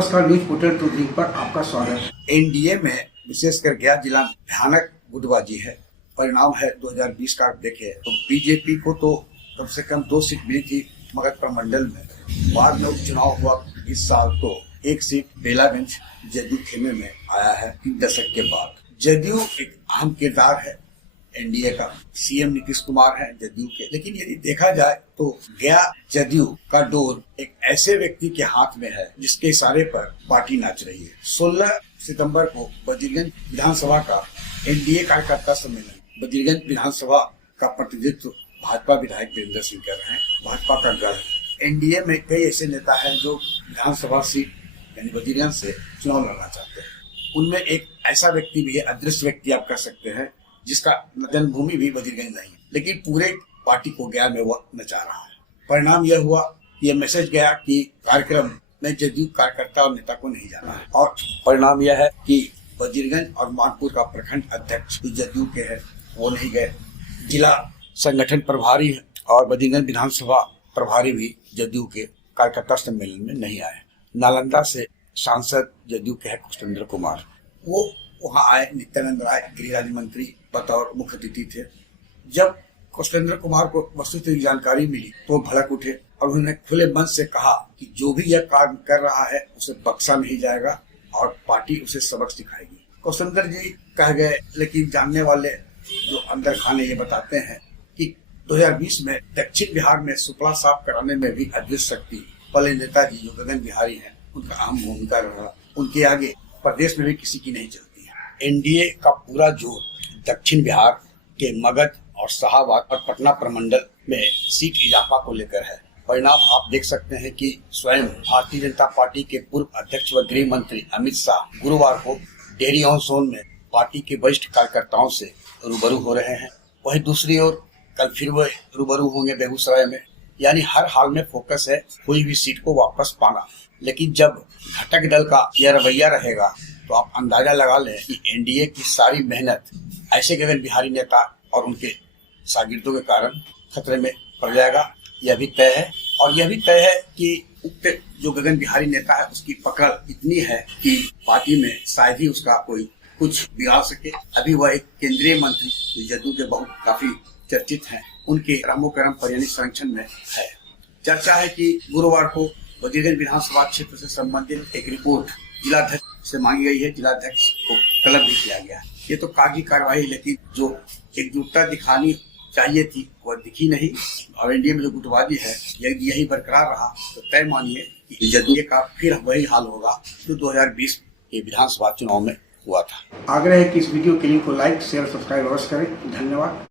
नमस्कार, news portal to dream पर आपका स्वागत। एनडीए में विशेषकर गया जिला में भयानक गुटबाजी है। परिणाम है 2020 का। देखे तो बीजेपी को तो कम से कम 2 सीट मिली थी मगध प्रमंडल में। बाद में उपचुनाव हुआ इस साल तो 1 सीट बेलागंज जदयू खेमे में आया है 3 दशक के बाद। जदयू एक अहम किरदार है एनडीए का। सीएम नीतीश कुमार है जदयू के। लेकिन यदि देखा जाए तो गया जदयू का डोर एक ऐसे व्यक्ति के हाथ में है जिसके इशारे पर पार्टी नाच रही है। 16 सितंबर को बद्रीगंज विधानसभा का एनडीए कार्यकर्ता सम्मेलन। बद्रीगंज विधानसभा का प्रतिनिधित्व भाजपा विधायक वीरेंद्र सिंह कर रहे हैं। भाजपा का गढ़ एनडीए में कई ऐसे नेता हैं जो विधानसभा सीट यानी बद्रीगंज से चुनाव लड़ना चाहते हैं। उनमें एक ऐसा व्यक्ति भी है, अदृश्य व्यक्ति आप कह सकते हैं, जिसका जन्मभूमि भी बद्रीगंज नहीं, लेकिन पूरे पार्टी को गया में वो नचा रहा है। परिणाम यह हुआ, यह मैसेज गया कि कार्यक्रम में जदयू कार्यकर्ता और नेता को नहीं जाना है। और परिणाम यह है कि बद्रीगंज और मानपुर का प्रखंड अध्यक्ष जदयू के हैं, वो नहीं गए। जिला संगठन प्रभारी और बद्रीगंज विधानसभा प्रभारी भी जदयू के कार्यकर्ता सम्मेलन में नहीं आए। नालंदा से सांसद जदयू के हैं कौशलेंद्र कुमार, वो वहाँ आए। नित्यानंद राय गृह राज्य मंत्री बतौर मुख्य अतिथि थे। जब कौशलेंद्र कुमार को वस्तुस्थिति की जानकारी मिली तो भड़क उठे और उन्होंने खुले मन से कहा कि जो भी यह काम कर रहा है उसे बख्शा नहीं जाएगा और पार्टी उसे सबक सिखाएगी। कौशलेंद्र जी कह गए, लेकिन जानने वाले जो अंदर खाने ये बताते हैं कि 2020 में दक्षिण बिहार में सुपड़ा साफ कराने में भी अदृश्य शक्ति पहले नेताजी जो गगन बिहारी है, उनका अहम भूमिका रहा। उनके आगे प्रदेश में भी किसी की नहीं चलती। एनडीए का पूरा जोर दक्षिण बिहार के मगध और शाहाबाद और पटना प्रमंडल में सीट इजाफा को लेकर है। परिणाम आप देख सकते हैं कि स्वयं भारतीय जनता पार्टी के पूर्व अध्यक्ष व गृह मंत्री अमित शाह गुरुवार को डेहरी ऑन सोन में पार्टी के वरिष्ठ कार्यकर्ताओं से रूबरू हो रहे हैं। वहीं दूसरी ओर कल फिर वो रूबरू होंगे बेगूसराय में। यानी हर हाल में फोकस है कोई भी सीट को वापस पाना। लेकिन जब घटक दल का यह रवैया रहेगा तो आप अंदाजा लगा लें कि एनडीए की सारी मेहनत ऐसे गगन बिहारी नेता और उनके शागिर्दों के कारण खतरे में पड़ जाएगा। यह भी तय है। और यह भी तय है कि उक्त जो गगन बिहारी नेता है उसकी पकड़ इतनी है कि पार्टी में शायद ही उसका कोई कुछ बिगाड़ सके। अभी वह एक केंद्रीय मंत्री जदयू के बहुत काफी चर्चित हैं, उनके रामोकरम परियानी संरक्षण में है। चर्चा है कि गुरुवार को बद्रीगंज विधानसभा क्षेत्र से संबंधित एक रिपोर्ट जिलाध्यक्ष से मांगी गई है। जिलाध्यक्ष को तलब भी किया गया है। ये तो कागजी कार्रवाई, लेकिन जो एकजुटता दिखानी चाहिए थी वह दिखी नहीं। और एनडीए में जो गुटबाजी है यही बरकरार रहा तो तय मानिए कि जदयू का फिर वही हाल होगा जो 2020 के विधानसभा चुनाव में हुआ था। आग्रह है कि इस वीडियो के लिंक को लाइक, शेयर, सब्सक्राइब अवश्य करें। धन्यवाद।